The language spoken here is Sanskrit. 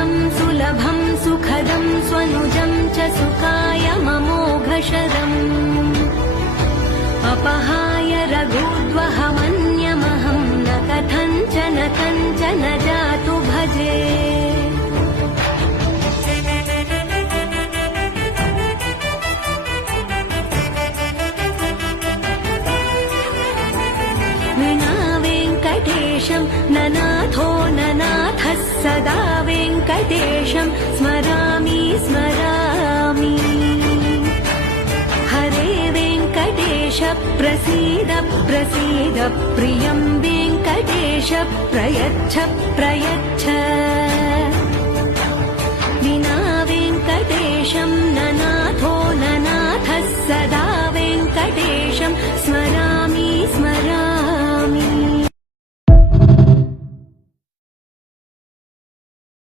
सुकृतं सुलभं सुखदं स्वनुजं च सुखाय ममोघशरम् अपहाय रघुद्वहमन्यमहं न कथञ्चन जातु भजे। विना वेङ्कटेशं ननाथो ननाथः सदा वेङ्कटेशं स्मरामि स्मरामि। हरे वेङ्कटेश प्रसीद प्रसीद प्रियं वेङ्कटेश प्रयच्छ प्रयच्छ।